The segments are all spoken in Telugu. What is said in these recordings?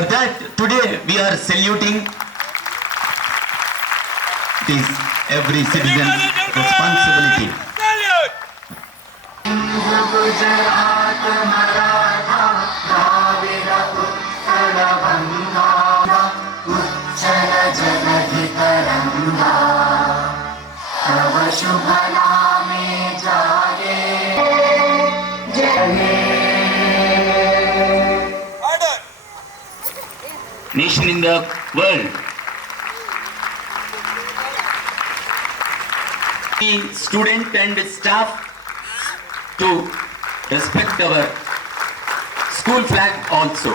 For that, today we are saluting this every citizen's responsibility. Gujarat Maratha Dravida Utkal बंगा उच्चल जलधि तरंगा तव शुभ नामे जागे जय Nation in the world. Student and staff to respect our school flag also.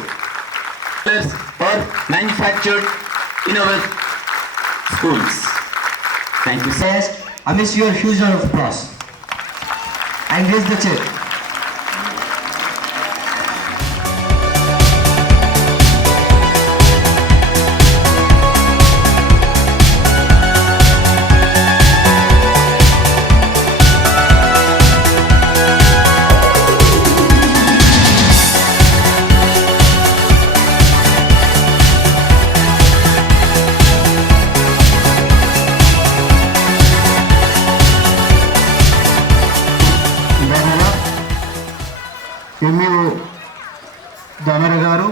Colors are manufactured in our schools. Thank you, sir. I miss your huge round of applause. And raise the chair. MEO Damara గారు,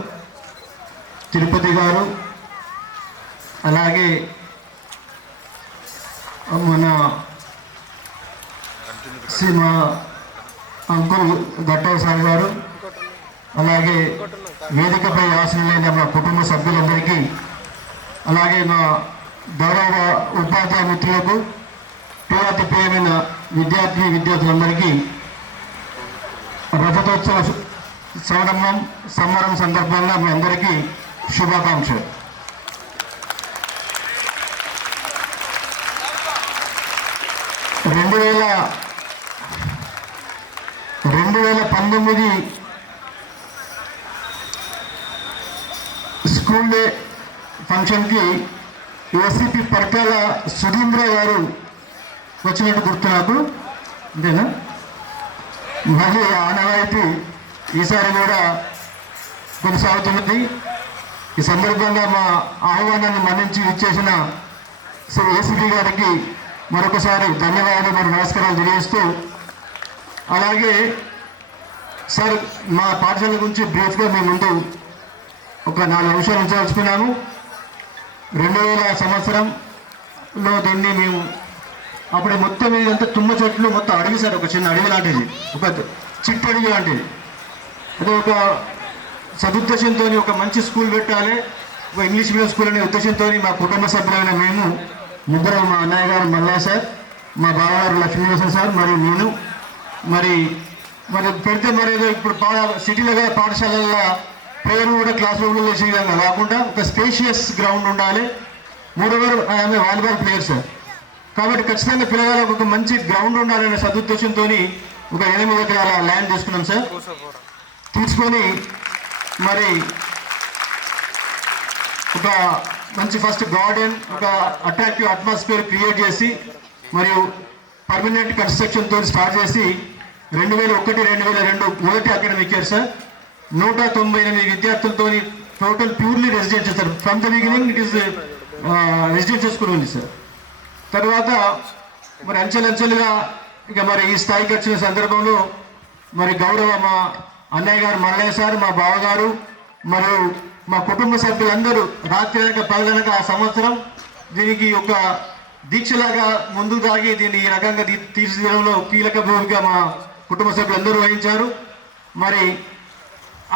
తిరుపతి గారు, అలాగే మన మా అంకుల్ గట్టయ్య సార్ గారు, అలాగే వేదికపై ఆసనులైన మా కుటుంబ సభ్యులందరికీ, అలాగే మా గౌరవ ఉపాధ్యాయ మిత్రులకు, అతి ప్రియమైన విద్యార్థులందరికీ రజతోత్సవ సంబరం సందర్భంగా మీ అందరికీ శుభాకాంక్షలు. రెండు వేల 19 స్కూల్ డే ఫంక్షన్కి ఏసీపీ పర్కాల సుధీంద్ర గారు వచ్చినట్టు గుర్తు నాకు, అంతేనా? మళ్ళీ ఆనవాయితీ ఈసారి కూడా కొనసాగుతున్నది. ఈ సందర్భంగా మా ఆహ్వానాన్ని మన్నించి ఇచ్చేసిన ఏసీపీ గారికి మరొకసారి ధన్యవాదాలు మరియు నమస్కారాలు తెలియజేస్తూ, అలాగే సార్ మా పాఠశాల గురించి బ్రీఫ్గా మీ ముందు ఒక 4 నిమిషాలు ఉంచదలుచుకున్నాము. 2000 సంవత్సరంలో దీన్ని మేము అప్పుడు మొత్తం ఇదంతా తుమ్మ చెట్లు మొత్తం అడవి సార్, ఒక చిన్న అడవి లాంటిది, ఒక చిట్టడవి లాంటిది. అదే ఒక సదుద్దేశంతో ఒక మంచి స్కూల్ పెట్టాలి, ఒక ఇంగ్లీష్ మీడియం స్కూల్ అనే ఉద్దేశంతో మా కుటుంబ సభ్యులైన మేము ముగ్గురు, మా అన్నయ్య గారు మల్లయ్య సార్, మా బావగారు లక్ష్మీనివాసన్ సార్ మరియు నేను మరి పెడితే మరి ఏదో ఇప్పుడు సిటీలో పాఠశాలల్లో ప్రేయర్ కూడా క్లాస్ రూమ్లో చేసే విధంగా కాకుండా ఒక స్పేషియస్ గ్రౌండ్ ఉండాలి. మూడోవారు ఆమె వాలీబాల్ ప్లేయర్ సార్, కాబట్టి ఖచ్చితంగా పిల్లలకు ఒక మంచి గ్రౌండ్ ఉండాలనే సదుద్దేశంతో ఒక 8 ఎకరాల ల్యాండ్ తీసుకున్నాం సార్. తీసుకొని మరి ఒక మంచి ఫస్ట్ గార్డెన్, ఒక అట్రాక్టివ్ అట్మాస్ఫియర్ క్రియేట్ చేసి మరియు పర్మనెంట్ కన్స్ట్రక్షన్తో స్టార్ట్ చేసి 2001-2002 మొదటి అకాడమిక్ ఇయర్ సార్ 198 విద్యార్థులతో total purely residential sir. From the beginning it is residential school ఉంది సార్. తర్వాత మరి అంచెలంచెలుగా ఇక మరి ఈ స్థాయికి వచ్చిన సందర్భంలో మరి గౌరవ మా అన్నయ్య గారు మల్లయ్య సార్, మా బావగారు మరియు మా కుటుంబ సభ్యులందరూ రాత్రి పగలనక ఆ సంవత్సరం దీనికి ఒక దీక్షలాగా ముందుకు దాగి దీన్ని ఈ రకంగా తీర్చిదిద్దడంలో కీలక భూమిక మా కుటుంబ సభ్యులందరూ వహించారు. మరి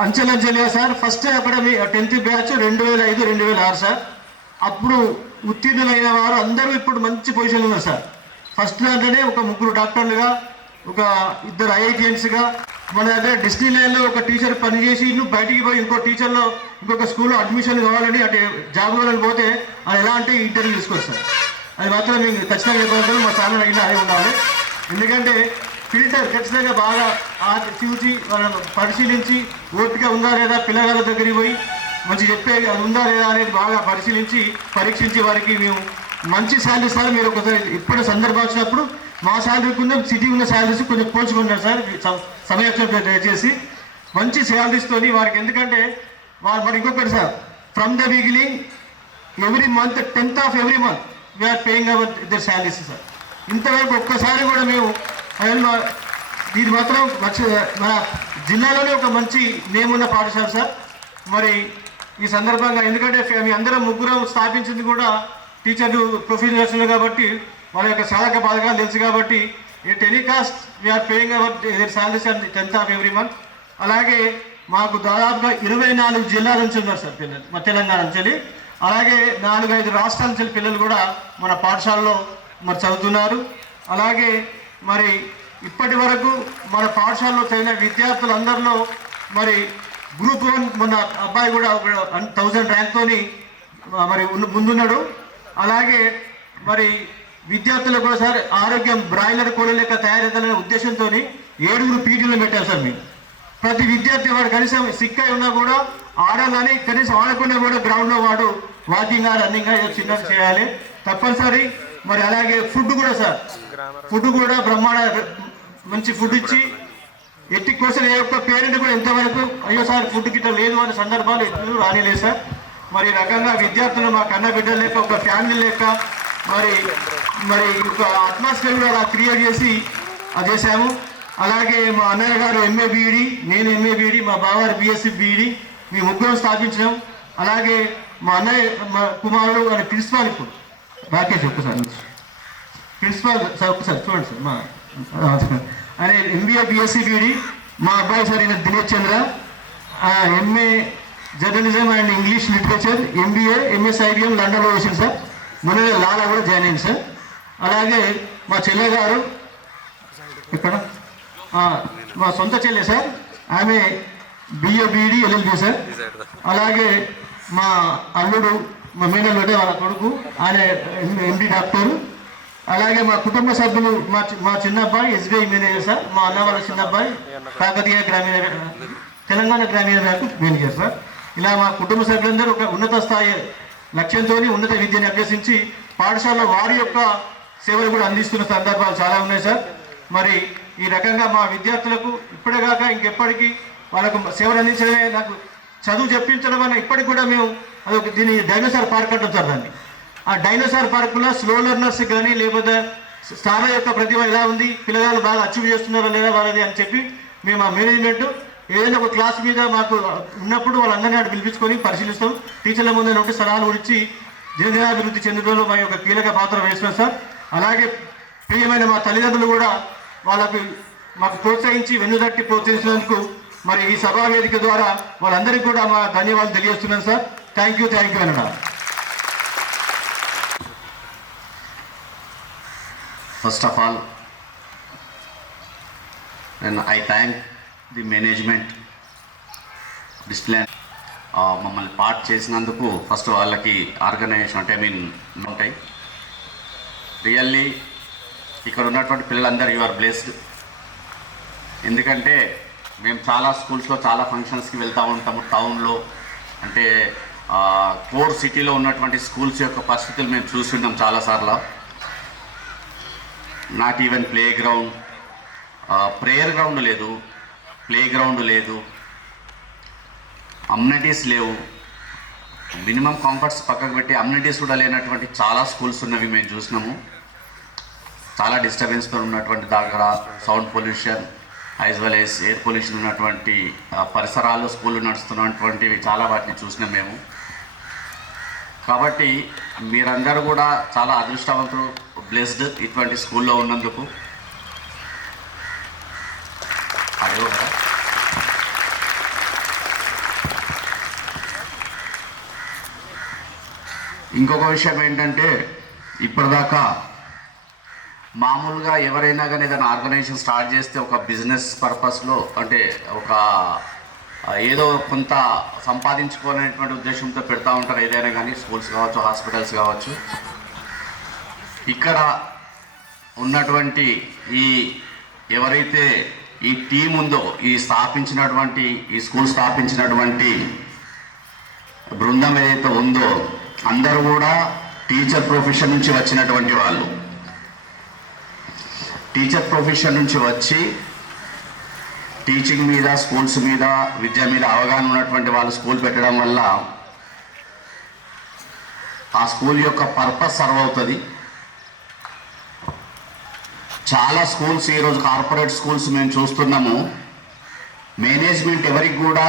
అంచెలంచెలుగా sir first academy 10th batch 2005-2006 sir. అప్పుడు ఉత్తీర్ణులైన వారు అందరూ ఇప్పుడు మంచి పొజిషన్లో ఉన్నారు సార్. ఫస్ట్ అంటేనే ఒక 3 డాక్టర్లుగా, ఒక 2 IITiansగా, మన దగ్గర డిస్నీ లైన్లో ఒక టీచర్ పనిచేసి బయటికి పోయి ఇంకో టీచర్లో ఇంకొక స్కూల్లో అడ్మిషన్ కావాలని అటు జాబ్ కావాలని పోతే అది ఎలా అంటే ఇంటర్వ్యూ తీసుకోవచ్చు సార్. అది మాత్రం మీకు ఖచ్చితంగా చెప్పాలంటే మా ఛానల్ అయినా అదే ఉండాలి. ఎందుకంటే ఫిల్టర్ ఖచ్చితంగా బాగా చూసి వాళ్ళని పరిశీలించి ఓపిక ఉందా లేదా, పిల్లగాళ్ళ దగ్గరికి పోయి మంచి చెప్పే అది ఉందా లేదా అనేది బాగా పరిశీలించి పరీక్షించి వారికి మేము మంచి శాలరీ సార్. మీరు ఒకసారి ఇప్పుడు సందర్భం వచ్చినప్పుడు మా శాలరీకి ఉన్న సిటీ ఉన్న శాలరీస్ కొంచెం పోల్చుకుంటారు సార్. సమయం దయచేసి మంచి శాలరీస్తో వారికి, ఎందుకంటే వారు మరి ఇంకొకటి sir from the beginning every month 10th of every month we are paying our their salaries sir. ఇంతవరకు ఒక్కసారి కూడా మేము ఇది మాత్రం మన జిల్లాలోనే ఒక మంచి నేమ్ ఉన్న పాఠశాల సార్. మరి ఈ సందర్భంగా ఎందుకంటే మీ అందరం ముగ్గురం స్థాపించింది కూడా టీచర్లు ప్రొఫెషనల్స్ కాబట్టి వాళ్ళ యొక్క సాధక బాధకాలు తెలుసు కాబట్టి telecast we are paying our salaries and 10th of every month. అలాగే మాకు దాదాపుగా 24 జిల్లాల నుంచి ఉన్నారు సార్ పిల్లలు మా తెలంగాణ నుంచి. అలాగే 4-5 రాష్ట్రాల నుంచి పిల్లలు కూడా మన పాఠశాలలో మరి చదువుతున్నారు. అలాగే మరి ఇప్పటి వరకు మన పాఠశాలలో చదివిన విద్యార్థులందరిలో మరి గ్రూప్ 1 మొన్న అబ్బాయి కూడా 1000 ర్యాంక్తోని మరి ముందున్నాడు. అలాగే మరి విద్యార్థులకు కూడా సార్ ఆరోగ్యం బ్రాయిలర్ కోళ్ళ లెక్క తయారవుతాలనే ఉద్దేశంతో 7 పీటీలు పెట్టారు సార్. మీరు ప్రతి విద్యార్థి వాడు కనీసం సిక్ అయి ఉన్నా కూడా ఆడాలని, కనీసం ఆడకుండా కూడా గ్రౌండ్లో వాడు వాకింగ్ రన్నింగ్ ఏదో చిన్నది చేయాలి తప్పనిసరి. మరి అలాగే ఫుడ్ కూడా సార్, ఫుడ్ కూడా బ్రహ్మాండ మంచి ఫుడ్ ఇచ్చి ఎట్టి కోసం ఏ ఒక్క పేరెంట్ కూడా ఇంతవరకు అయ్యో సార్ ఫుడ్ గిట్ట లేదు అనే సందర్భాలు ఎప్పుడు రానిలేదు సార్. మరి రకంగా విద్యార్థులు మా కన్న బిడ్డలు లెక్క ఒక ఫ్యామిలీ లెక్క మరి ఒక అట్మాస్ఫియర్ కూడా అలా క్రియేట్ చేసి అది చేశాము. అలాగే మా అన్నయ్య గారు ఎంఏ బీఈడి, నేను ఎంఏ బీఈడి, మా బావారు బీఎస్సీ బీఈడి, మీ ముగ్గురం స్థాపించినాం. అలాగే మా అన్నయ్య మా కుమారుడు అని ప్రిన్సిపాల్ ఇప్పుడు రాకేష్ ఒక్కసారి ప్రిన్సిపాల్ సార్ ఒక్కసారి చూడండి సార్ మా ఆయన ఎంబీఏ బీఎస్సీ బీఈడి. మా అబ్బాయి సార్ ఈయన Dinesh Chandra MA journalism and English literature, MBA MS IBM లండన్లో వేసింది సార్. మొన్న లాలా కూడా జాయిన్ అయింది సార్. అలాగే మా చెల్లె గారు ఇక్కడ మా సొంత చెల్లె సార్, ఆమె బిఏ బీఈడి ఎల్ఎల్బి సార్. అలాగే మా అల్లుడు మా మేనల్లుడే వాళ్ళ కొడుకు, ఆయన ఎండి డాక్టరు. అలాగే మా కుటుంబ సభ్యులు మా చిన్న అబ్బాయి ఎస్బీఐ మేనేజర్ సార్. మా అన్న వాళ్ళ చిన్న అబ్బాయి కాకతీయ తెలంగాణ గ్రామీణ బ్యాంకు మేనేజర్ సార్. ఇలా మా కుటుంబ సభ్యులందరూ ఒక ఉన్నత స్థాయి లక్ష్యంతో ఉన్నత విద్యను అభ్యసించి పాఠశాలలో వారి యొక్క సేవలు కూడా అందిస్తున్న సందర్భాలు చాలా ఉన్నాయి సార్. మరి ఈ రకంగా మా విద్యార్థులకు ఇప్పుడే కాక ఇంకెప్పటికీ వాళ్ళకు సేవలు అందించడమే, నాకు చదువు చెప్పించడం అన్న ఇప్పటికి కూడా మేము అదొక దీన్ని డైనోసార్ పార్క్ అంటాం సార్. దాన్ని ఆ డైనోసార్ పార్కులో స్లో లెర్నర్స్ కానీ లేకపోతే స్థాన యొక్క ప్రతిభ ఎలా ఉంది, పిల్లగాళ్ళు బాగా అచీవ్ చేస్తున్నారా లేదా వాళ్ళది అని చెప్పి మేము ఆ మేనేజ్మెంట్ ఏదైనా ఒక క్లాస్ మీద మాకు ఉన్నప్పుడు వాళ్ళందరినీ అటు పిలిపించుకొని పరిశీలిస్తాం. టీచర్ల ముందు ఉంటే సలహాలు గురించి దినదినాభివృద్ధి చెందడంలో మా యొక్క కీలక పాత్ర వేస్తున్నాం సార్. అలాగే ప్రియమైన మా తల్లిదండ్రులు కూడా వాళ్ళకు మాకు ప్రోత్సహించి వెన్నుదట్టి ప్రోత్సహించినందుకు మరి ఈ సభా వేదిక ద్వారా వాళ్ళందరికీ కూడా మా ధన్యవాదాలు తెలియజేస్తున్నాను సార్. థ్యాంక్ యూ అన్న. First of all, and I thank the management discipline మమ్మల్ని పార్ట్ చేసినందుకు. ఫస్ట్ వాళ్ళకి ఆర్గనైజేషన్ అంటే ఉంటాయి. రియల్లీ ఇక్కడ ఉన్నటువంటి పిల్లలందరూ యు ఆర్ బ్లెస్డ్. ఎందుకంటే మేము చాలా స్కూల్స్లో చాలా ఫంక్షన్స్కి వెళ్తూ ఉంటాము. టౌన్లో అంటే కోర్ సిటీలో ఉన్నటువంటి స్కూల్స్ యొక్క పరిస్థితులు మేము చూస్తున్నాం చాలాసార్లు. Not even play ground, prayer ground లేదు, ప్లే గ్రౌండ్ లేదు, అమ్యూనిటీస్ లేవు. మినిమం కంఫర్ట్స్ పక్కకు పెట్టి అమ్యూనిటీస్ కూడా లేనటువంటి చాలా స్కూల్స్ ఉన్నవి మేము చూసినాము. చాలా డిస్టర్బెన్స్తో ఉన్నటువంటి దగ్గర sound pollution as well as air pollution ఉన్నటువంటి పరిసరాలు స్కూళ్ళు నడుస్తున్నటువంటివి చాలా వాటిని చూసినాం మేము. కాబట్టి మీరందరూ కూడా చాలా అదృష్టవంతులు, బ్లెస్డ్ ఇటువంటి స్కూల్లో ఉన్నందుకు. అదే కదా ఇంకొక విషయం ఏంటంటే, ఇప్పటిదాకా మామూలుగా ఎవరైనా కానీ ఏదైనా ఆర్గనైజేషన్ స్టార్ట్ చేస్తే ఒక బిజినెస్ పర్పస్లో అంటే ఒక ఏదో కొంత సంపాదించుకోవాలనేటువంటి ఉద్దేశంతో పెడతా ఉంటారు ఏదైనా కానీ, స్కూల్స్ కావచ్చు, హాస్పిటల్స్ కావచ్చు. ఇక్కడ ఉన్నటువంటి ఎవరైతే ఈ టీం ఉందో, ఈ స్కూల్ స్థాపించినటువంటి బృందం ఏదైతే ఉందో అందరూ కూడా టీచర్ ప్రొఫెషన్ నుంచి వచ్చినటువంటి వాళ్ళు. టీచర్ ప్రొఫెషన్ నుంచి వచ్చి టీచింగ్ మీద, స్కూల్స్ మీద, విద్య మీద అవగాహన ఉన్నటువంటి వాళ్ళు స్కూల్ పెట్టడం వల్ల ఆ స్కూల్ యొక్క పర్పస్ సర్వ్ అవుతుంది. చాలా స్కూల్స్ ఈరోజు కార్పొరేట్ స్కూల్స్ మేము చూస్తున్నాము, మేనేజ్మెంట్ ఎవరికి కూడా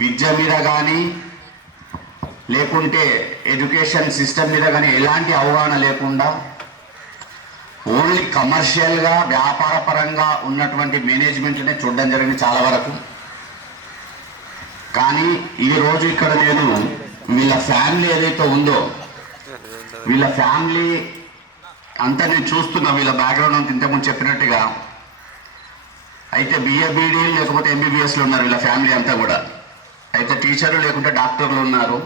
విద్య మీద కానీ లేకుంటే ఎడ్యుకేషన్ సిస్టమ్ మీద కానీ ఎలాంటి అవగాహన లేకుండా ఓన్లీ కమర్షియల్గా వ్యాపారపరంగా ఉన్నటువంటి మేనేజ్మెంట్నే చూడడం జరిగింది చాలా వరకు. కానీ ఈరోజు ఇక్కడ నేను వీళ్ళ ఫ్యామిలీ ఏదైతే ఉందో వీళ్ళ ఫ్యామిలీ అంతా నేను చూస్తున్నా. వీళ్ళ బ్యాక్గ్రౌండ్ అంతా ఇంతకుముందు చెప్పినట్టుగా అయితే బిఏ బీడీ లేకపోతే ఎంబీబీఎస్లో ఉన్నారు వీళ్ళ ఫ్యామిలీ అంతా కూడా. అయితే టీచర్లు లేకుంటే డాక్టర్లు ఉన్నారు.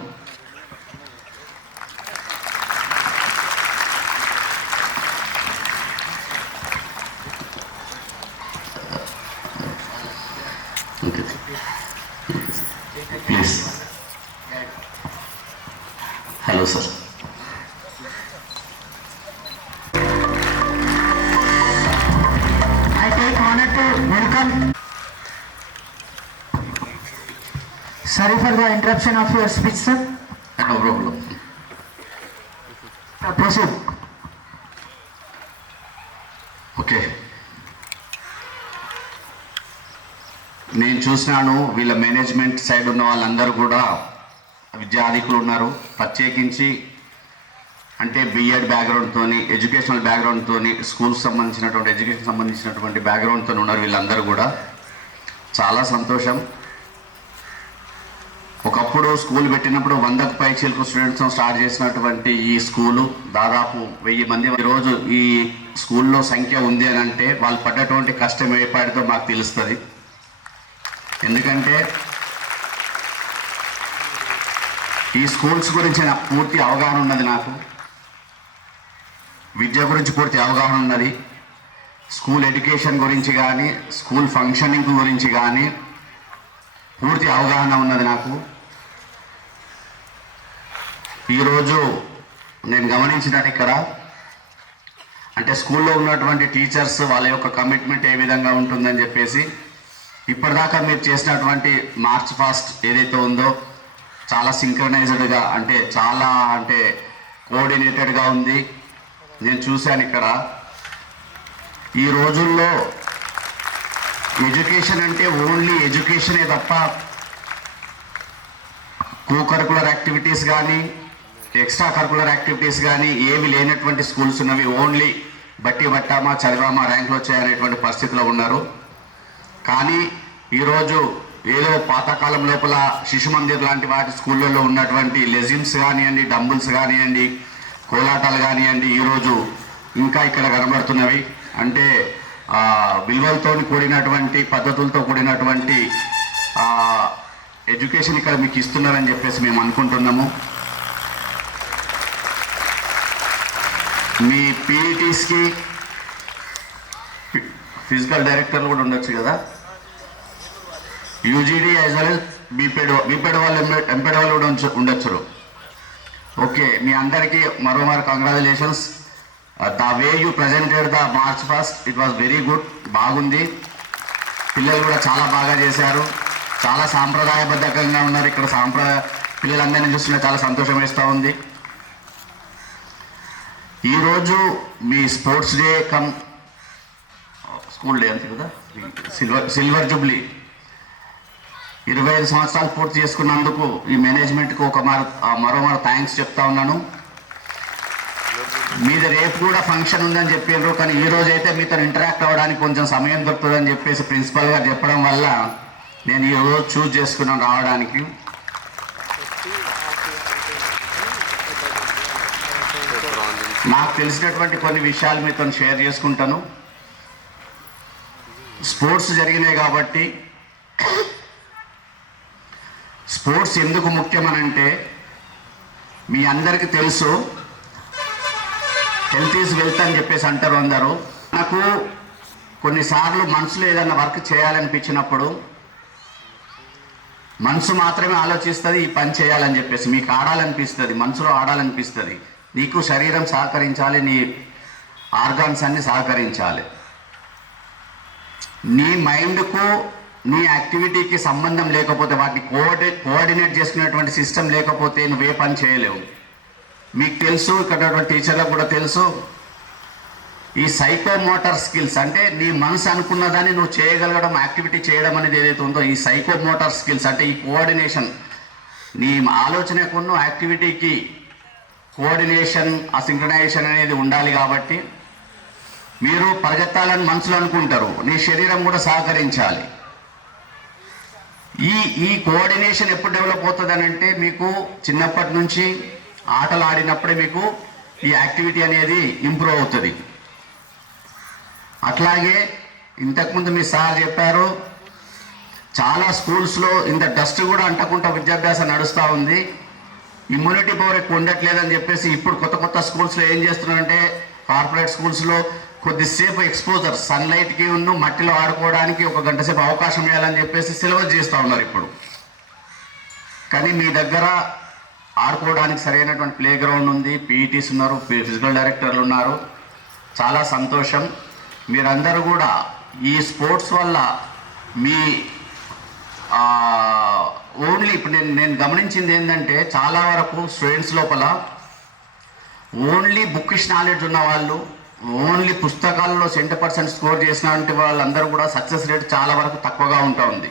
Please. Hello sir. I take honor to welcome. Sorry for the interruption of your speech, sir. No problem. Proceed. Okay, నేను చూసినాను వీళ్ళ మేనేజ్మెంట్ సైడ్ ఉన్న వాళ్ళందరూ కూడా విద్యాధికులు ఉన్నారు. ప్రత్యేకించి అంటే బిఎడ్ బ్యాక్గ్రౌండ్తో, ఎడ్యుకేషనల్ బ్యాక్గ్రౌండ్తో, స్కూల్స్ సంబంధించినటువంటి ఎడ్యుకేషన్ సంబంధించినటువంటి బ్యాక్గ్రౌండ్తో ఉన్నారు వీళ్ళందరూ కూడా. చాలా సంతోషం. ఒకప్పుడు స్కూల్ పెట్టినప్పుడు 100కు పై చిలుకు స్టూడెంట్స్తో స్టార్ట్ చేసినటువంటి ఈ స్కూలు దాదాపు 1000 మంది ఈరోజు ఈ స్కూల్లో సంఖ్య ఉంది అని అంటే వాళ్ళు పడ్డటువంటి కష్టం ఏపాటితో మాకు తెలుస్తుంది. ఎందుకంటే ఈ స్కూల్స్ గురించి నాకు పూర్తి అవగాహన ఉన్నది. నాకు విద్య గురించి పూర్తి అవగాహన ఉన్నది. స్కూల్ ఎడ్యుకేషన్ గురించి కానీ స్కూల్ ఫంక్షనింగ్ గురించి కానీ పూర్తి అవగాహన ఉన్నది నాకు. ఈరోజు నేను గమనించినట్టు ఇక్కడ అంటే స్కూల్లో ఉన్నటువంటి టీచర్స్ వాళ్ళ యొక్క కమిట్మెంట్ ఏ విధంగా ఉంటుందని చెప్పేసి ఇప్పటిదాకా మీరు చేసినటువంటి మార్చ్ ఫాస్ట్ ఏదైతే ఉందో చాలా సింక్రనైజ్డ్గా అంటే చాలా అంటే కోఆర్డినేటెడ్గా ఉంది. నేను చూశాను ఇక్కడ. ఈ రోజుల్లో ఎడ్యుకేషన్ అంటే ఓన్లీ ఎడ్యుకేషనే తప్ప కో-కరికులర్ యాక్టివిటీస్ కానీ ఎక్స్ట్రా కరికులర్ యాక్టివిటీస్ కానీ ఏవి లేనటువంటి స్కూల్స్ ఉన్నవి. ఓన్లీ బట్టి పట్టామా చదివామా ర్యాంకులు వచ్చాయనేటువంటి పరిస్థితిలో ఉన్నారు. కానీ ఈరోజు ఏదో పాతకాలం లోపల శిశు మందిర్ లాంటి వాటి స్కూళ్ళల్లో ఉన్నటువంటి లెజిమ్స్ కానివ్వండి, డంబుల్స్ కానివ్వండి, కోలాటాలు కానివ్వండి ఈరోజు ఇంకా ఇక్కడ కనబడుతున్నవి. అంటే విలువలతో కూడినటువంటి పద్ధతులతో కూడినటువంటి ఎడ్యుకేషన్ ఇక్కడ మీకు ఇస్తున్నారని చెప్పేసి మేము అనుకుంటున్నాము. మీ పీఈటీస్కి ఫిజికల్ డైరెక్టర్లు కూడా ఉండొచ్చు కదా. యూజీడీ యాజ్ వెల్ as బీపెడ్ వాళ్ళు ఎంపెడ్ వాళ్ళు కూడా ఉండొచ్చు. ఓకే, మీ అందరికీ మరోమారు congratulations. The way you presented the March fast it was very good. బాగుంది. పిల్లలు కూడా చాలా బాగా చేశారు. చాలా సాంప్రదాయబద్ధంగా ఉన్నారు. ఇక్కడ పిల్లలందరినీ చూస్తుంటే చాలా సంతోషం వేస్తూ ఉంది. ఈరోజు మీ sports day cum school day అంతే కదా, సిల్వర్ జూబ్లీ 25 సంవత్సరాలు పూర్తి చేసుకున్నందుకు ఈ మేనేజ్మెంట్కి మరోమారు థ్యాంక్స్ చెప్తా ఉన్నాను. మీద రేపు కూడా ఫంక్షన్ ఉందని చెప్పారు, కానీ ఈ రోజు అయితే మీతో ఇంటరాక్ట్ అవ్వడానికి కొంచెం సమయం దొరుకుతుందని చెప్పేసి ప్రిన్సిపల్ గారు చెప్పడం వల్ల నేను ఈ రోజు చూజ్ చేసుకున్నాను రావడానికి. నాకు తెలిసినటువంటి కొన్ని విషయాలు మీతో షేర్ చేసుకుంటాను. స్పోర్ట్స్ జరిగినాయి కాబట్టి స్పోర్ట్స్ ఎందుకు ముఖ్యమనంటే మీ అందరికీ తెలుసు, హెల్త్ ఈజ్ వెల్త్ అని చెప్పేసి అంటారు అందరూ. నాకు కొన్నిసార్లు మనసులో ఏదైనా వర్క్ చేయాలనిపించినప్పుడు మనసు మాత్రమే ఆలోచిస్తుంది ఈ పని చేయాలని చెప్పేసి. మీకు ఆడాలనిపిస్తుంది, మనసులో ఆడాలనిపిస్తుంది. నీకు శరీరం సహకరించాలి, నీ ఆర్గాన్స్ అన్ని సహకరించాలి. నీ మైండ్కు నీ యాక్టివిటీకి సంబంధం లేకపోతే వాటిని కోఆర్డినేట్ చేసుకునేటువంటి సిస్టమ్ లేకపోతే నువ్వే పని చేయలేవు. మీకు తెలుసు, ఇక్కడ టీచర్లకు కూడా తెలుసు, ఈ సైకోమోటర్ స్కిల్స్ అంటే నీ మనసు అనుకున్న దాన్ని నువ్వు చేయగలగడం, యాక్టివిటీ చేయడం అనేది ఏదైతే ఉందో ఈ సైకోమోటర్ స్కిల్స్ అంటే ఈ కోఆర్డినేషన్, నీ ఆలోచనకున్న యాక్టివిటీకి కోఆర్డినేషన్, ఆ సింక్రనైజేషన్ అనేది ఉండాలి. కాబట్టి మీరు పరిగెత్తాలని మనసులో అనుకుంటారు, నీ శరీరం కూడా సహకరించాలి. ఈ కోఆర్డినేషన్ ఎప్పుడు డెవలప్ అవుతుంది అని అంటే మీకు చిన్నప్పటి నుంచి ఆటలు ఆడినప్పుడే మీకు ఈ యాక్టివిటీ అనేది ఇంప్రూవ్ అవుతుంది. అట్లాగే ఇంతకుముందు మీ సార్ చెప్పారు, చాలా స్కూల్స్లో ఇంత డస్ట్ కూడా అంటకుండా విద్యాభ్యాసం నడుస్తూ ఉంది. ఇమ్యూనిటీ పవర్ ఎక్కువ ఉండట్లేదని చెప్పేసి ఇప్పుడు కొత్త కొత్త స్కూల్స్లో ఏం చేస్తున్నారంటే కార్పొరేట్ స్కూల్స్లో కొద్దిసేపు ఎక్స్పోజర్ సన్లైట్కి ఉన్న మట్టిలో ఆడుకోవడానికి 1 గంట సేపు అవకాశం ఇవ్వాలని చెప్పేసి సిలబస్ చేస్తూ ఉన్నారు ఇప్పుడు. కానీ మీ దగ్గర ఆడుకోవడానికి సరైనటువంటి ప్లే గ్రౌండ్ ఉంది, పీఈటీస్ ఉన్నారు, ఫిజికల్ డైరెక్టర్లు ఉన్నారు. చాలా సంతోషం. మీరందరూ కూడా ఈ స్పోర్ట్స్ వల్ల మీ ఓన్లీ ఇప్పుడు నేను గమనించింది ఏంటంటే చాలా వరకు స్టూడెంట్స్ లోపల ఓన్లీ బుక్కిష్ నాలెడ్జ్ ఉన్న వాళ్ళు, ఓన్లీ పుస్తకాల్లో 100% స్కోర్ చేసినటువంటి వాళ్ళందరూ కూడా సక్సెస్ రేట్ చాలా వరకు తక్కువగా ఉంటుంది.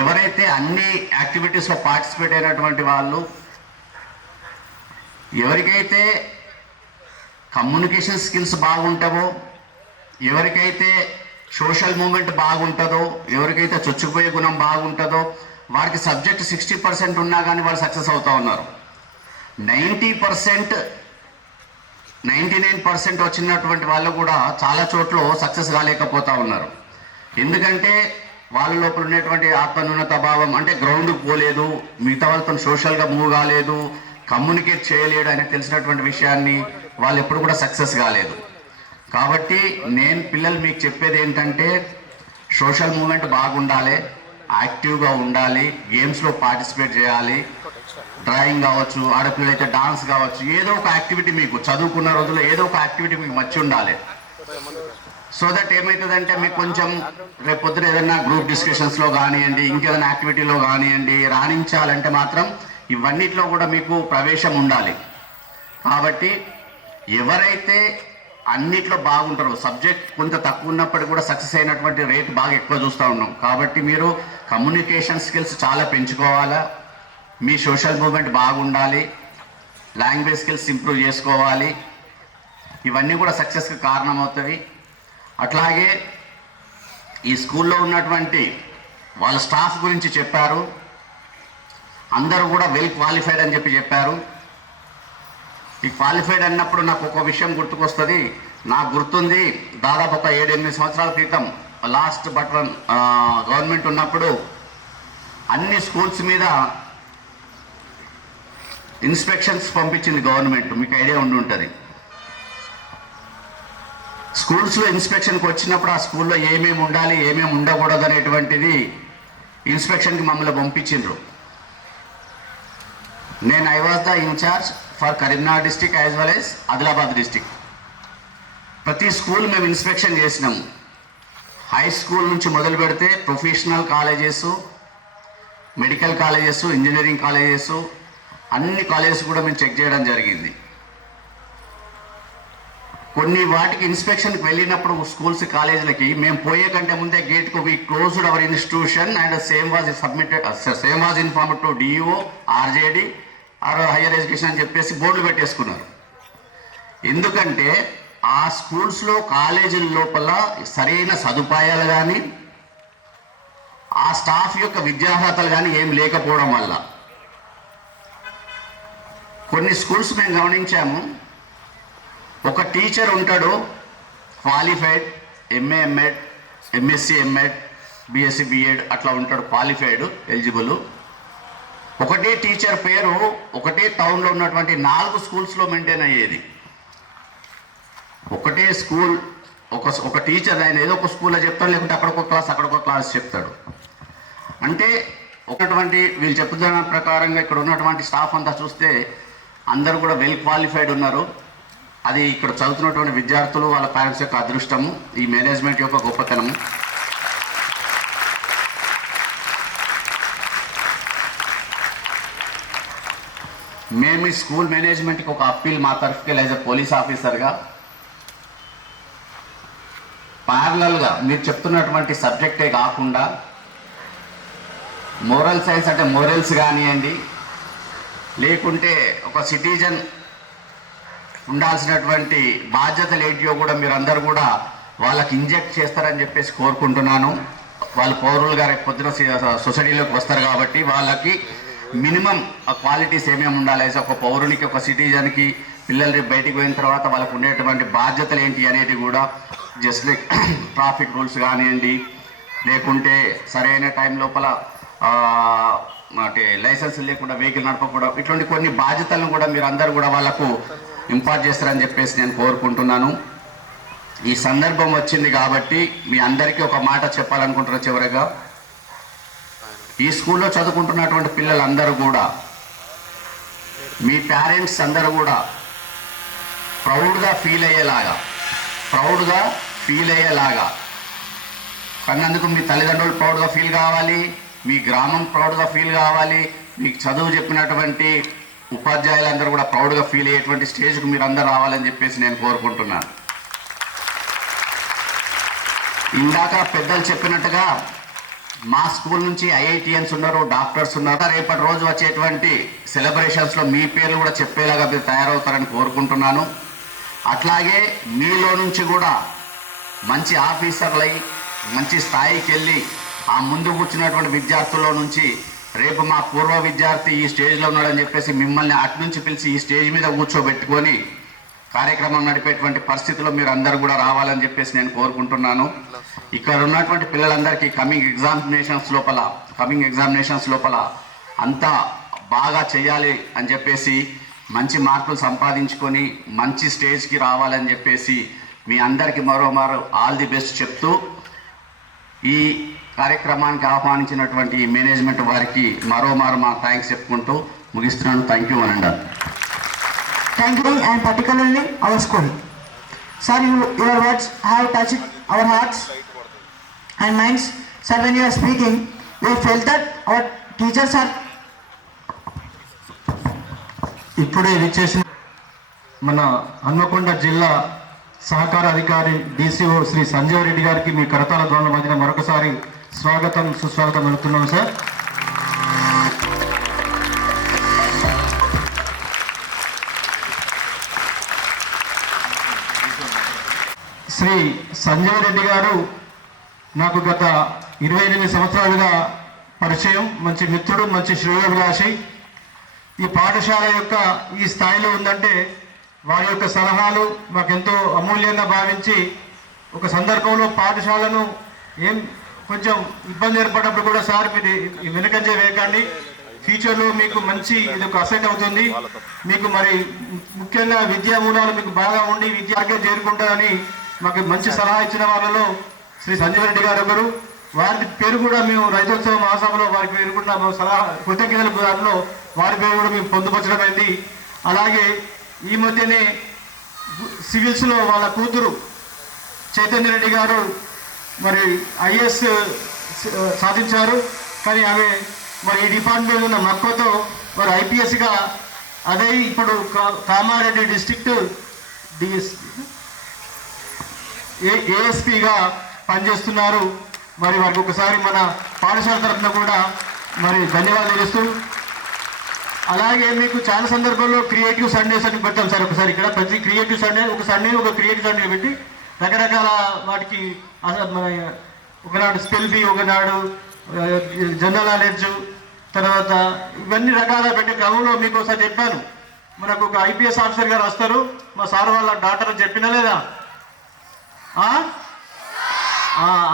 ఎవరైతే అన్ని యాక్టివిటీస్లో పార్టిసిపేట్ అయినటువంటి వాళ్ళు, ఎవరికైతే కమ్యూనికేషన్ స్కిల్స్ బాగుంటావో, ఎవరికైతే సోషల్ మూమెంట్ బాగుంటుందో, ఎవరికైతే చొచ్చుకుపోయే గుణం బాగుంటుందో వారికి సబ్జెక్ట్ 60% ఉన్నా కానీ వాళ్ళు సక్సెస్ అవుతూ ఉన్నారు. 99% వచ్చినటువంటి వాళ్ళు కూడా చాలా చోట్ల సక్సెస్ కాలేకపోతూ ఉన్నారు. ఎందుకంటే వాళ్ళ లోపల ఉన్నటువంటి ఆత్మన్యూనత భావం, అంటే గ్రౌండ్కి పోలేదు, మిగతా వాళ్ళతో సోషల్గా మూవ్ కాలేదు, కమ్యూనికేట్ చేయలేడు అని తెలిసినటువంటి విషయాన్ని వాళ్ళు ఎప్పుడు కూడా సక్సెస్ కాలేదు. కాబట్టి నేను పిల్లలు మీకు చెప్పేది ఏంటంటే సోషల్ మూమెంట్ బాగుండాలి, యాక్టివ్గా ఉండాలి, గేమ్స్లో పార్టిసిపేట్ చేయాలి. డ్రాయింగ్ కావచ్చు, ఆడపిల్లలు అయితే డాన్స్ కావచ్చు, ఏదో ఒక యాక్టివిటీ మీకు చదువుకున్న రోజుల్లో ఏదో ఒక యాక్టివిటీ మీకు మర్చి ఉండాలి. సో దట్ ఏమవుతుందంటే మీకు కొంచెం రేపు పొద్దున ఏదైనా గ్రూప్ డిస్కషన్స్లో కానివ్వండి, ఇంకేదైనా యాక్టివిటీలో కానివ్వండి, రాణించాలంటే మాత్రం ఇవన్నిట్లో కూడా మీకు ప్రవేశం ఉండాలి. కాబట్టి ఎవరైతే అన్నిట్లో బాగుంటారో, సబ్జెక్ట్ కొంత తక్కువ ఉన్నప్పటికీ కూడా సక్సెస్ అయినటువంటి రేట్ బాగా ఎక్కువ చూస్తూ ఉన్నాం. కాబట్టి మీరు కమ్యూనికేషన్ స్కిల్స్ చాలా పెంచుకోవాలా, మీ సోషల్ మూమెంట్ బాగుండాలి, లాంగ్వేజ్ స్కిల్స్ ఇంప్రూవ్ చేసుకోవాలి. ఇవన్నీ కూడా సక్సెస్కి కారణమవుతాయి. అట్లాగే ఈ స్కూల్లో ఉన్నటువంటి వాళ్ళ స్టాఫ్ గురించి చెప్పారు, అందరూ కూడా వెల్ క్వాలిఫైడ్ అని చెప్పారు. ఈ క్వాలిఫైడ్ అన్నప్పుడు నాకు ఒక విషయం గుర్తుకొస్తుంది. నాకు గుర్తుంది, దాదాపు ఒక 7-8 సంవత్సరాల క్రితం లాస్ట్ బట్వన్ గవర్నమెంట్ ఉన్నప్పుడు అన్ని స్కూల్స్ మీద ఇన్స్పెక్షన్స్ పంపించింది గవర్నమెంట్. మీకు ఐడియా ఉండి ఉంటుంది. స్కూల్స్లో ఇన్స్పెక్షన్కి వచ్చినప్పుడు ఆ స్కూల్లో ఏమేమి ఉండాలి, ఏమేమి ఉండకూడదు అనేటువంటిది ఇన్స్పెక్షన్కి మమ్మల్ని పంపించిండ్రు. నేను I was the incharge for Karimnagar district as well as Adilabad district. ప్రతి స్కూల్ మేము ఇన్స్పెక్షన్ చేసినాము. హై స్కూల్ నుంచి మొదలు పెడితే professional colleges, medical colleges, engineering colleges, అన్ని కాలేజెస్ కూడా మేము చెక్ చేయడం జరిగింది. కొన్ని వాటికి ఇన్స్పెక్షన్కి వెళ్ళినప్పుడు స్కూల్స్ కాలేజీలకి మేము పోయే కంటే ముందే గేట్కు we closed our institution and same was informed to DO, RJD or higher education అని చెప్పేసి బోర్డులు పెట్టేసుకున్నారు. ఎందుకంటే ఆ స్కూల్స్లో కాలేజీల లోపల సరైన సదుపాయాలు కానీ, ఆ స్టాఫ్ యొక్క విద్యార్హతలు కానీ ఏం లేకపోవడం వల్ల కొన్ని స్కూల్స్ మేము గమనించాము. ఒక టీచర్ ఉంటాడు, qualified, MA MEd, MSc MEd, BSc BEd అట్లా ఉంటాడు, క్వాలిఫైడ్, ఎలిజిబుల్. ఒకటే టీచర్ పేరు ఒకటే టౌన్లో ఉన్నటువంటి 4 స్కూల్స్లో మెయింటైన్ అయ్యేది. ఒకటే స్కూల్, ఒక టీచర్ ఆయన ఏదో ఒక స్కూల్లో చెప్తాడు, లేకుంటే అక్కడొక క్లాస్ చెప్తాడు. అంటే ఒకటువంటి వీళ్ళు చెప్తున్న ప్రకారంగా ఇక్కడ ఉన్నటువంటి స్టాఫ్ అంతా చూస్తే అందరూ కూడా వెల్ క్వాలిఫైడ్ ఉన్నారు. అది ఇక్కడ చదువుతున్నటువంటి విద్యార్థులు, వాళ్ళ పేరెంట్స్ యొక్క అదృష్టము, ఈ మేనేజ్మెంట్ యొక్క గొప్పతనము. మేము ఈ స్కూల్ మేనేజ్మెంట్కి ఒక అప్పీల్ మా తరఫుకి యాజ్ ఎ పోలీస్ ఆఫీసర్గా ప్యారలల్గా మీరు చెప్తున్నటువంటి సబ్జెక్టే కాకుండా మోరల్ సైన్స్ అంటే మోరల్స్ కానివ్వండి, లేకుంటే ఒక సిటిజన్ ఉండాల్సినటువంటి బాధ్యతలు ఏంటియో కూడా మీరందరూ కూడా వాళ్ళకి ఇంజెక్ట్ చేస్తారని చెప్పేసి కోరుకుంటున్నాను. వాళ్ళు పౌరులుగా రేపు పొద్దున సొసైటీలోకి వస్తారు కాబట్టి వాళ్ళకి మినిమం క్వాలిటీస్ ఏమేమి ఉండాలి, ఒక పౌరునికి ఒక సిటిజన్కి పిల్లలు రేపు బయటికి పోయిన తర్వాత వాళ్ళకు ఉండేటువంటి బాధ్యతలు ఏంటి అనేది కూడా జస్ట్ లైక్ ట్రాఫిక్ రూల్స్ కానివ్వండి, లేకుంటే సరైన టైం లోపల అంటే లైసెన్స్ లేకుండా వెహికల్ నడపకూడదు, ఇటువంటి కొన్ని బాధ్యతలను కూడా మీరు అందరూ కూడా వాళ్ళకు ఇంపార్ట్ చేస్తారని చెప్పేసి నేను కోరుకుంటున్నాను. ఈ సందర్భం వచ్చింది కాబట్టి మీ అందరికీ ఒక మాట చెప్పాలనుకుంటున్నా. చివరిగా ఈ స్కూల్లో చదువుకుంటున్నటువంటి పిల్లలందరూ కూడా మీ పేరెంట్స్ అందరూ కూడా ప్రౌడ్గా ఫీల్ అయ్యేలాగా కన్నందుకు మీ తల్లిదండ్రులు ప్రౌడ్గా ఫీల్ కావాలి, మీ గ్రామం ప్రౌడ్గా ఫీల్ కావాలి, మీకు చదువు చెప్పినటువంటి ఉపాధ్యాయులందరూ కూడా ప్రౌడ్గా ఫీల్ అయ్యేటువంటి స్టేజ్కు మీరు అందరూ రావాలని చెప్పేసి నేను కోరుకుంటున్నాను. ఇందాక పెద్దలు చెప్పినట్టుగా మా స్కూల్ నుంచి ఐఐటిఎన్స్ ఉన్నారు, డాక్టర్స్ ఉన్నారు. రేపటి రోజు వచ్చేటువంటి సెలబ్రేషన్స్లో మీ పేర్లు కూడా చెప్పేలాగా మీరు తయారవుతారని కోరుకుంటున్నాను. అట్లాగే మీలో నుంచి కూడా మంచి ఆఫీసర్లై మంచి స్థాయికి వెళ్ళి ఆ ముందు కూర్చున్నటువంటి విద్యార్థుల్లో నుంచి రేపు మా పూర్వ విద్యార్థి ఈ స్టేజ్లో ఉన్నాడని చెప్పేసి మిమ్మల్ని అటు నుంచి పిలిచి ఈ స్టేజ్ మీద కూర్చోబెట్టుకొని కార్యక్రమం నడిపేటువంటి పరిస్థితిలో మీరు అందరూ కూడా రావాలని చెప్పేసి నేను కోరుకుంటున్నాను. ఇక్కడ ఉన్నటువంటి పిల్లలందరికీ కమింగ్ ఎగ్జామినేషన్స్ లోపల అంతా బాగా చేయాలి అని చెప్పేసి మంచి మార్కులు సంపాదించుకొని మంచి స్టేజ్కి రావాలని చెప్పేసి మీ అందరికీ మరోమారు ఆల్ ది బెస్ట్ చెప్తూ ఈ కార్యక్రమానికి ఆహ్వానించినటువంటి మేనేజ్మెంట్ వారికి మరోమారు మా థ్యాంక్స్ చెప్పుకుంటూ ముగిస్తున్నాను. థ్యాంక్ యూ అనండి. Thank you, and particularly our school. Sir, your words have touched our hearts and minds. Sir, when you are speaking, we felt that our teachers are. ఇప్పుడే విచ్చేసిన మన హన్మకొండ జిల్లా సహకార అధికారి డిసిఓ శ్రీ సంజయ్ రెడ్డి గారికి మీ కరతాళ ధ్వనుల మధ్యన మరొకసారి స్వాగతం సుస్వాగతం వెళుతున్నాం సార్. శ్రీ సంజయ్ రెడ్డి గారు నాకు గత 28 సంవత్సరాలుగా పరిచయం, మంచి మిత్రుడు, మంచి శ్రేయోభిలాషి. ఈ పాఠశాల యొక్క ఈ స్థాయిలో ఉందంటే వారి యొక్క సలహాలు మాకెంతో అమూల్యంగా భావించి ఒక సందర్భంలో పాఠశాలను కొంచెం ఇబ్బంది ఏర్పడినప్పుడు కూడా సార్ మీరు వెనుకంజ వేయకండి, ఫ్యూచర్లో మీకు మంచి ఇది ఒక అసెట్ అవుతుంది, మీకు మరి ముఖ్యంగా విద్యా మూలాలు మీకు బాగా ఉండి విద్యార్థి చేరుకుంటారని మాకు మంచి సలహా ఇచ్చిన వాళ్ళలో శ్రీ సంజయ్ రెడ్డి గారు ఒకరు. వారి పేరు కూడా మేము రైతోత్సవ మహాసభలో వారి పేరు కూడా సలహా కృతజ్ఞతల దానిలో వారి పేరు కూడా మేము పొందుపరచడమైంది. అలాగే ఈ మధ్యనే సివిల్స్లో వాళ్ళ కూతురు చైతన్య రెడ్డి గారు మరి ఐఏఎస్ సాధించారు. కానీ ఆమె మరి ఈ డిపార్ట్మెంట్ ఉన్న మక్కువతో మరి ఐపీఎస్గా అదే ఇప్పుడు కామారెడ్డి డిస్ట్రిక్ట్ ఏఎస్పీగా పనిచేస్తున్నారు. మరి వారికి ఒకసారి మన పాఠశాల తరఫున కూడా మరి ధన్యవాదాలు తెలుస్తూ, అలాగే మీకు చాలా సందర్భాల్లో క్రియేటివ్ సండేస్ అని పెట్టాం సార్. ఒకసారి ఇక్కడ ప్రతి క్రియేటివ్ సండే ఒక క్రియేటివ్ సండే పెట్టి రకరకాల వాటికి మన ఒకనాడు స్పెల్ బీ, ఒకనాడు జనరల్ నాలెడ్జ్, తర్వాత ఇవన్నీ రకాల పెట్టే క్రమంలో మీకు ఒకసారి చెప్పాను. మనకు ఒక ఐపీఎస్ ఆఫీసర్ గారు వస్తారు, మా సార్ వాళ్ళ డాక్టర్ చెప్పినా లేదా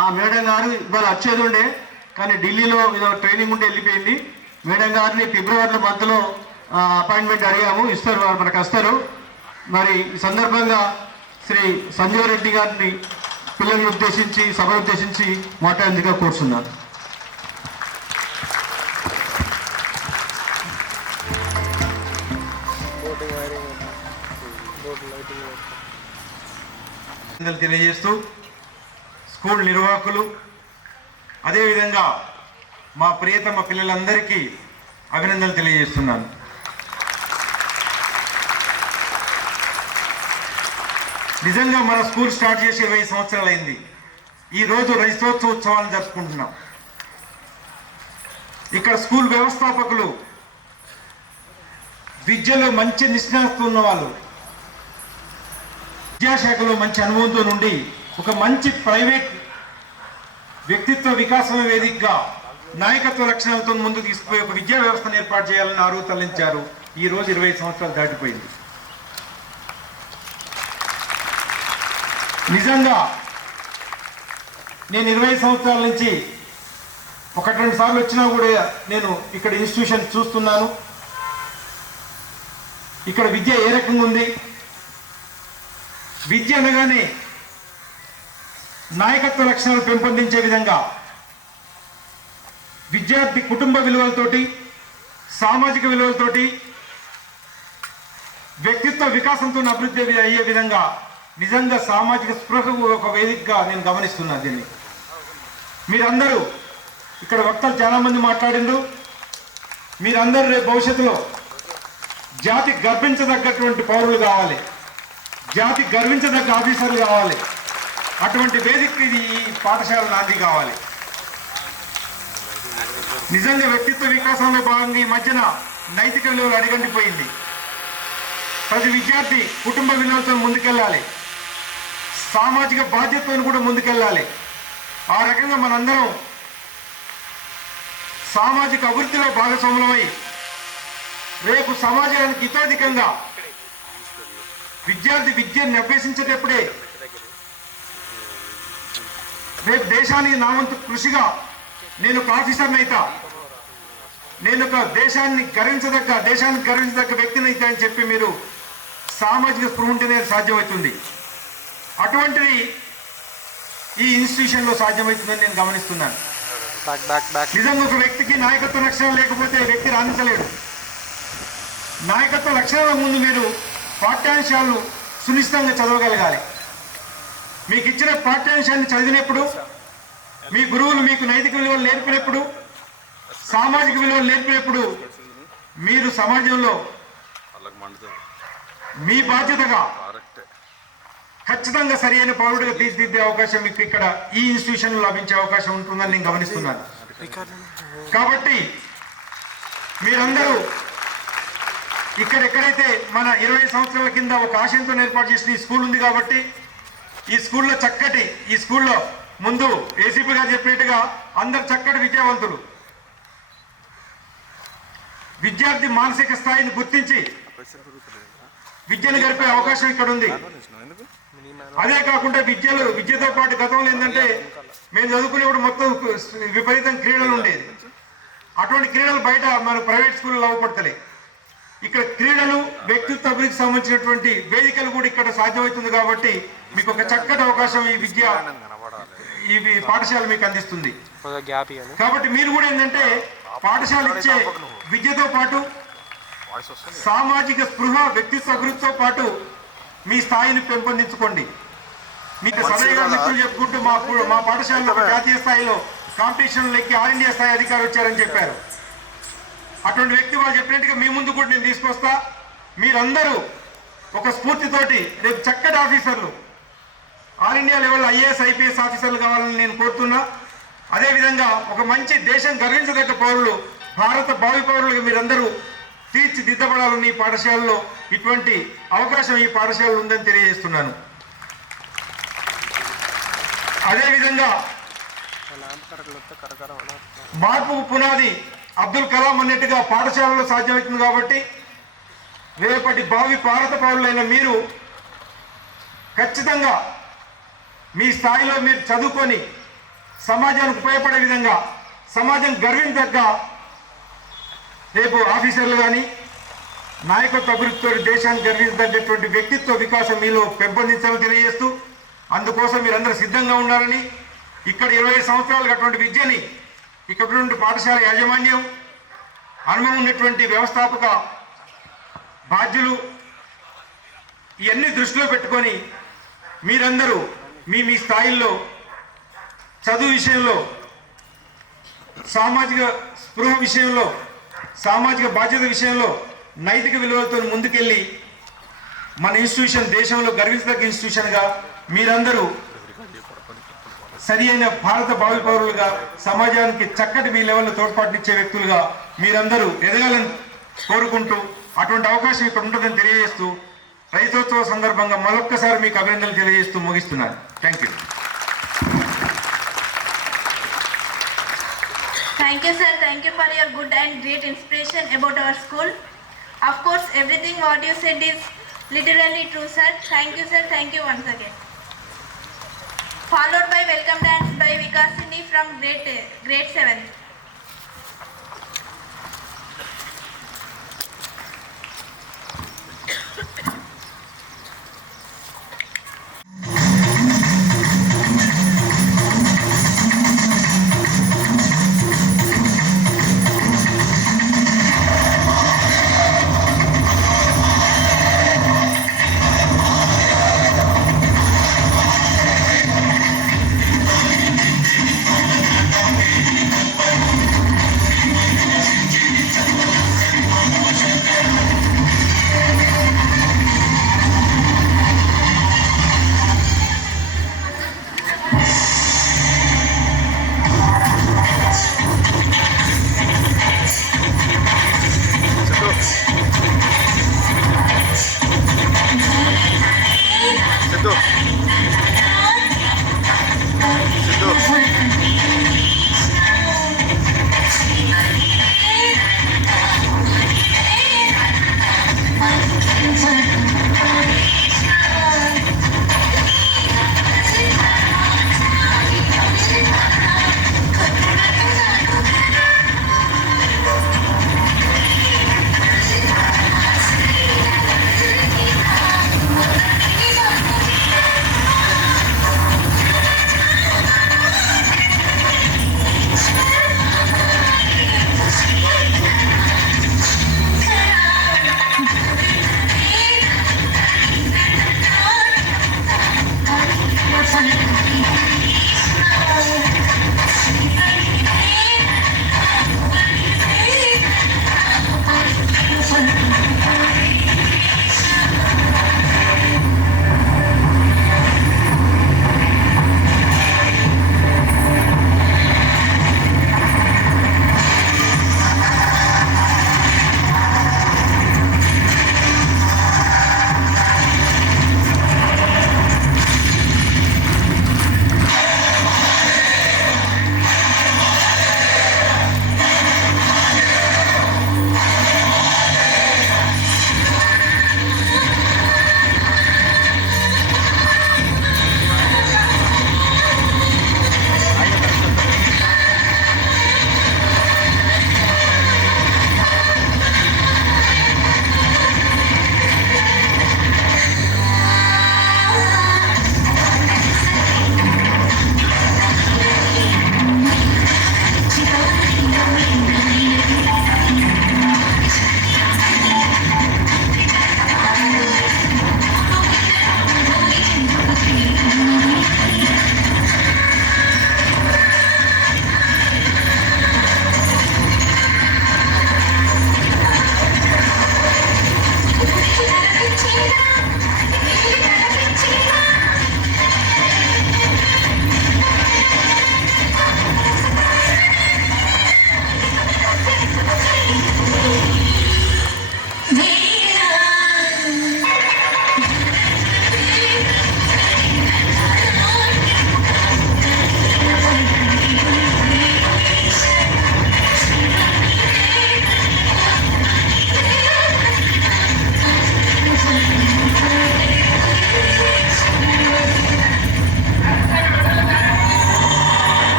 ఆ మేడం గారు ఇవాళ వచ్చేది ఉండే, కానీ ఢిల్లీలో ఏదో ట్రైనింగ్ ఉంటే వెళ్ళిపోయింది. మేడం గారిని ఫిబ్రవరి మంత్లో అపాయింట్మెంట్ అడిగాము, ఇస్తారు వారు మనకు వస్తారు. మరి ఈ సందర్భంగా శ్రీ సంజయ్ రెడ్డి గారిని పిల్లల్ని ఉద్దేశించి సభను ఉద్దేశించి మాట్లాడేందుగా కోరుతున్నాను. తెలియజేస్తూ స్కూల్ నిర్వాహకులు అదేవిధంగా మా ప్రియతమ పిల్లలందరికీ అభినందనలు తెలియజేస్తున్నాను. నిజంగా మన స్కూల్ స్టార్ట్ చేసి 20 సంవత్సరాలు అయింది. ఈరోజు రజతోత్సవాలను జరుపుకుంటున్నాం. ఇక్కడ స్కూల్ వ్యవస్థాపకులు విద్యలో మంచి నిష్ణాతులు ఉన్న వాళ్ళు, విద్యాశాఖలో మంచి అనుభవంతో నుండి ఒక మంచి ప్రైవేట్ వ్యక్తిత్వ వికాసం వేదికగా నాయకత్వ లక్షణాలతో ముందుకు తీసుకుపోయి ఒక విద్యా వ్యవస్థను ఏర్పాటు చేయాలని ఆరు తరలించారు. ఈ రోజు 20 సంవత్సరాలు దాటిపోయింది. నిజంగా నేను 20 సంవత్సరాల నుంచి 1-2 సార్లు వచ్చినా కూడా నేను ఇక్కడ ఇన్స్టిట్యూషన్ చూస్తున్నాను. ఇక్కడ విద్య ఏ రకంగా ఉంది, విద్య అనగానే నాయకత్వ లక్షణాలు పెంపొందించే విధంగా విద్యార్థి కుటుంబ విలువలతోటి, సామాజిక విలువలతోటి, వ్యక్తిత్వ వికాసంతో అభివృద్ధి అయ్యే విధంగా నిజంగా సామాజిక స్పృహకు ఒక వేదికగా నేను గమనిస్తున్నాను దీన్ని. మీరందరూ ఇక్కడ వక్తలు చాలామంది మాట్లాడిండ్రు. మీరందరూ రేపు భవిష్యత్తులో జాతి గర్వించదగ్గటువంటి పౌరులు కావాలి, జాతి గర్వించదగ్గ ఆఫీసర్లు కావాలి. అటువంటి వేదిక ఇది ఈ పాఠశాల నాంది కావాలి. నిజంగా వ్యక్తిత్వ వికాసంలో భాగంగా ఈ మధ్యన నైతిక విలువలు అడిగంటిపోయింది. ప్రతి విద్యార్థి కుటుంబ విలువలతో ముందుకెళ్ళాలి, సామాజిక బాధ్యతతో కూడా ముందుకెళ్ళాలి. ఆ రకంగా మనందరం సామాజిక అభివృద్ధిలో భాగస్వాములమై రేపు సమాజానికి హితోధికంగా విద్యార్థి విద్యను అభ్యసించేటప్పుడే రేపు దేశానికి నా వంతు కృషిగా నేను ఒక ఆఫీసర్ని అయితా, నేను ఒక దేశానికి గర్వించదగ్గ వ్యక్తిని అయితే అని చెప్పి మీరు సామాజిక స్పృహ ఉంటేనే సాధ్యమవుతుంది. అటువంటిది ఈ ఇన్స్టిట్యూషన్లో సాధ్యమవుతుందని నేను గమనిస్తున్నాను. నిజంగా ఒక వ్యక్తికి నాయకత్వ లక్షణాలు లేకపోతే వ్యక్తి రాణించలేడు. నాయకత్వ లక్షణాల ముందు మీరు పాఠ్యాంశాలను సునిశ్చితంగా చదవగలగాలి. మీకు ఇచ్చిన పాఠ్యాంశాన్ని చదివినప్పుడు, మీ గురువులు మీకు నైతిక విలువలు నేర్పినప్పుడు, సామాజిక విలువలు నేర్పినప్పుడు మీరు సమాజంలో మీ బాధ్యతగా ఖచ్చితంగా సరి అయిన పౌరుడిగా తీర్చిదిద్దే అవకాశం మీకు ఇక్కడ ఈ ఇన్స్టిట్యూషన్లో లభించే అవకాశం ఉంటుందని నేను గమనిస్తున్నాను. కాబట్టి మీరందరూ ఎక్కడైతే మన 20 సంవత్సరాల కింద ఒక ఆశయంతో ఏర్పాటు చేసిన ఈ స్కూల్ ఉంది కాబట్టి ఈ స్కూల్లో ఈ స్కూల్లో ముందు ఏసీపీ గారు చెప్పినట్టుగా అందరు చక్కటి విద్యావంతులు, విద్యార్థి మానసిక స్థాయిని గుర్తించి విద్యను గడిపే అవకాశం ఇక్కడ ఉంది. అదే కాకుండా విద్యతో పాటు గతంలో ఏంటంటే మేము చదువుకునేప్పుడు మొత్తం విపరీతం క్రీడలు ఉండేది. అటువంటి క్రీడలు బయట మన ప్రైవేట్ స్కూల్లో అవపడతలే. ఇక్కడ క్రీడలు, వ్యక్తిత్వ అభివృద్ధికి సంబంధించినటువంటి వేదికలు కూడా ఇక్కడ సాధ్యమవుతుంది. కాబట్టి మీకు ఒక చక్కటి అవకాశం ఈ పాఠశాల మీకు అందిస్తుంది. కాబట్టి మీరు కూడా ఏంటంటే పాఠశాల ఇచ్చే విద్యతో పాటు సామాజిక స్పృహ, వ్యక్తిత్వ అభివృద్ధితో పాటు మీ స్థాయిని పెంపొందించుకోండి. మీకు సదైగా మిత్రులు చెప్పుకుంటూ మా పాఠశాలలో జాతీయ స్థాయిలో కాంపిటీషన్లు ఎక్కి ఆల్ ఇండియా స్థాయి అధికారులు వచ్చారని చెప్పారు. అటువంటి వ్యక్తి వాళ్ళు చెప్పినట్టుగా మీ ముందు కూడా నేను తీసుకొస్తా. మీరందరూ ఒక స్ఫూర్తితోటి రేపు చక్కటి ఆఫీసర్లు, ఆల్ ఇండియా లెవెల్లో ఐఏఎస్, ఐపీఎస్ ఆఫీసర్లు కావాలని నేను కోరుతున్నా. అదేవిధంగా ఒక మంచి దేశం గర్వించదగ్గ పౌరులు, భారత భావి పౌరులుగా మీరందరూ తీర్చిదిద్దబడాలని ఈ పాఠశాలలో ఇటువంటి అవకాశం ఈ పాఠశాలలో ఉందని తెలియజేస్తున్నాను. అదేవిధంగా మార్పుకు పునాది అబ్దుల్ కలాం అన్నట్టుగా పాఠశాలలో సాధ్యమవుతుంది. కాబట్టి రేపటి భావి భారత పౌరులైన మీరు ఖచ్చితంగా మీ స్థాయిలో మీరు చదువుకొని సమాజానికి ఉపయోగపడే విధంగా, సమాజం గర్వించదగ్గ రేపు ఆఫీసర్లు కానీ నాయకత్వ అభివృద్ధితో దేశాన్ని గర్వించదగ్గటువంటి వ్యక్తిత్వ వికాసం మీలో పెంపొందించాలని తెలియజేస్తూ, అందుకోసం మీరందరూ సిద్ధంగా ఉండాలని, ఇక్కడ 20 సంవత్సరాలకు అటువంటి విద్యని ఇక్కడ పాఠశాల యాజమాన్యం, అనుభవం ఉన్నటువంటి వ్యవస్థాపక బాధ్యులు ఇవన్నీ దృష్టిలో పెట్టుకొని మీరందరూ మీ స్థాయిల్లో చదువు విషయంలో, సామాజిక స్పృహ విషయంలో, సామాజిక బాధ్యత విషయంలో నైతిక విలువలతో ముందుకెళ్ళి మన ఇన్స్టిట్యూషన్ దేశంలో గర్వించదగ్గ ఇన్స్టిట్యూషన్గా మీరందరూ సరి అయిన భారత భావి పౌరులుగా సమాజానికి చక్కటి మీ లెవెల్లో తోడ్పాటునిచ్చే వ్యక్తులుగా మీరందరూ ఎదగాలని కోరుకుంటూ అటువంటి అవకాశం ఇక్కడ ఉంటుందని తెలియజేస్తూ రైతోత్సవ సందర్భంగా మరొక్కసారి మీకు అభినందనలు తెలియజేస్తూ ముగిస్తున్నాను. Thank you. Thank you, sir. Thank you for your good and great inspiration about our school. Of course, everything what you said is literally true, sir. Thank you, sir. Thank you once again. Followed by welcome dance by Vikasini from grade 7th.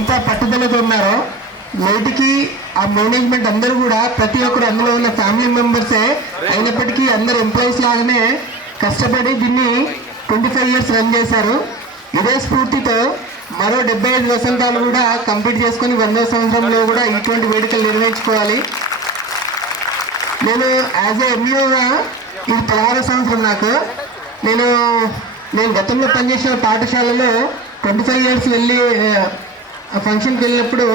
ఎంత పట్టుదలతో ఉన్నారో నేటికి ఆ మేనేజ్మెంట్ అందరూ కూడా ప్రతి ఒక్కరు అందులో ఉన్న ఫ్యామిలీ మెంబర్సే అయినప్పటికీ అందరు ఎంప్లాయీస్ లాగానే కష్టపడి దీన్ని 25 years రన్ చేశారు. ఇదే స్ఫూర్తితో మరో 75 వసంతాలు కూడా కంప్లీట్ చేసుకొని 100వ సంవత్సరంలో కూడా ఇటువంటి వేడుకలు నిర్వహించుకోవాలి. నేను యాజ్ ఏ ఎంఈఓగా ఇది 16వ సంవత్సరం నాకు. నేను గతంలో పనిచేసిన పాఠశాలలో 25 years వెళ్ళి ఫంక్షన్కి వెళ్ళినప్పుడు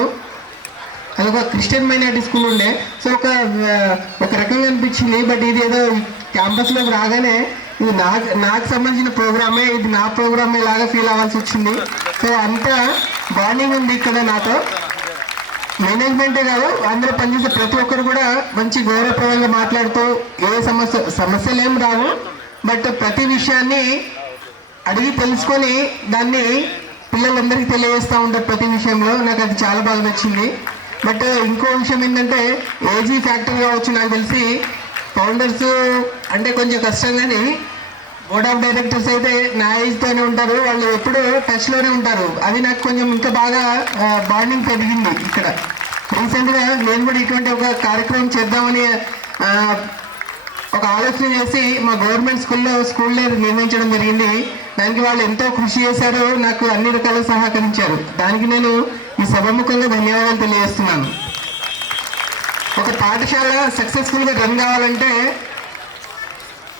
అది ఒక క్రిస్టియన్ మైనారిటీ స్కూల్ ఉండే. సో ఒక రకంగా అనిపించింది. బట్ ఇది ఏదో క్యాంపస్లోకి రాగానే ఇది నాకు సంబంధించిన ప్రోగ్రామే, ఇది నా ప్రోగ్రామే లాగా ఫీల్ అవ్వాల్సి వచ్చింది. సో అంత బాండింగ్ ఉంది ఇక్కడ నాతో. మేనేజ్మెంటే కాదు, అందరూ పనిచేసే ప్రతి ఒక్కరు కూడా మంచి గౌరవప్రదంగా మాట్లాడుతూ ఏ సమస్యలు ఏం రావు. బట్ ప్రతి విషయాన్ని అడిగి తెలుసుకొని దాన్ని పిల్లలందరికీ తెలియజేస్తూ ఉంటారు ప్రతి విషయంలో. నాకు అది చాలా బాగా నచ్చింది. బట్ ఇంకో విషయం ఏంటంటే ఏజీ ఫ్యాక్టర్ కావచ్చు. నాకు తెలిసి ఫౌండర్స్ అంటే కొంచెం కష్టం, కానీ బోర్డ్ ఆఫ్ డైరెక్టర్స్ అయితే నా ఏజ్తోనే ఉంటారు. వాళ్ళు ఎప్పుడూ టచ్లోనే ఉంటారు. అది నాకు కొంచెం ఇంకా బాగా బాండింగ్ పెరిగింది. ఇక్కడ రీసెంట్గా నేను కూడా ఇటువంటి ఒక కార్యక్రమం చేద్దామని ఒక ఆలోచన చేసి మా గవర్నమెంట్ స్కూల్లో నిర్వహించడం జరిగింది. దానికి వాళ్ళు ఎంతో కృషి చేశారు, నాకు అన్ని రకాల సహకరించారు. దానికి నేను ఈ సభాముఖంగా ధన్యవాదాలు తెలియజేస్తున్నాను. ఒక పాఠశాల సక్సెస్ఫుల్గా రన్ కావాలంటే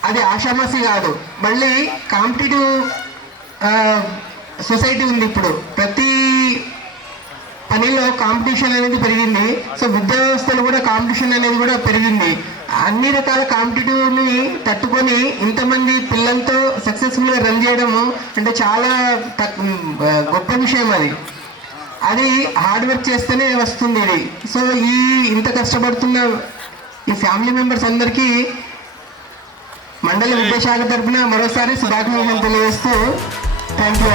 అది ఆషామాసి కాదు. మళ్ళీ కాంపిటేటివ్ సొసైటీ ఉంది. ఇప్పుడు ప్రతి పనిలో కాంపిటీషన్ అనేది పెరిగింది. సో విద్యా వ్యవస్థలో కూడా కాంపిటీషన్ అనేది కూడా పెరిగింది. అన్ని రకాల కాంపిటేటివ్ని తట్టుకొని ఇంతమంది పిల్లలతో సక్సెస్ఫుల్గా రన్ చేయడము అంటే చాలా గొప్ప విషయం. అది హార్డ్ వర్క్ చేస్తేనే వస్తుంది ఇది. సో ఇంత కష్టపడుతున్న ఈ ఫ్యామిలీ మెంబర్స్ అందరికీ మండల విద్యాశాఖ తరఫున మరోసారి శుభాకాంక్షలు తెలియజేస్తూ థ్యాంక్ యూ.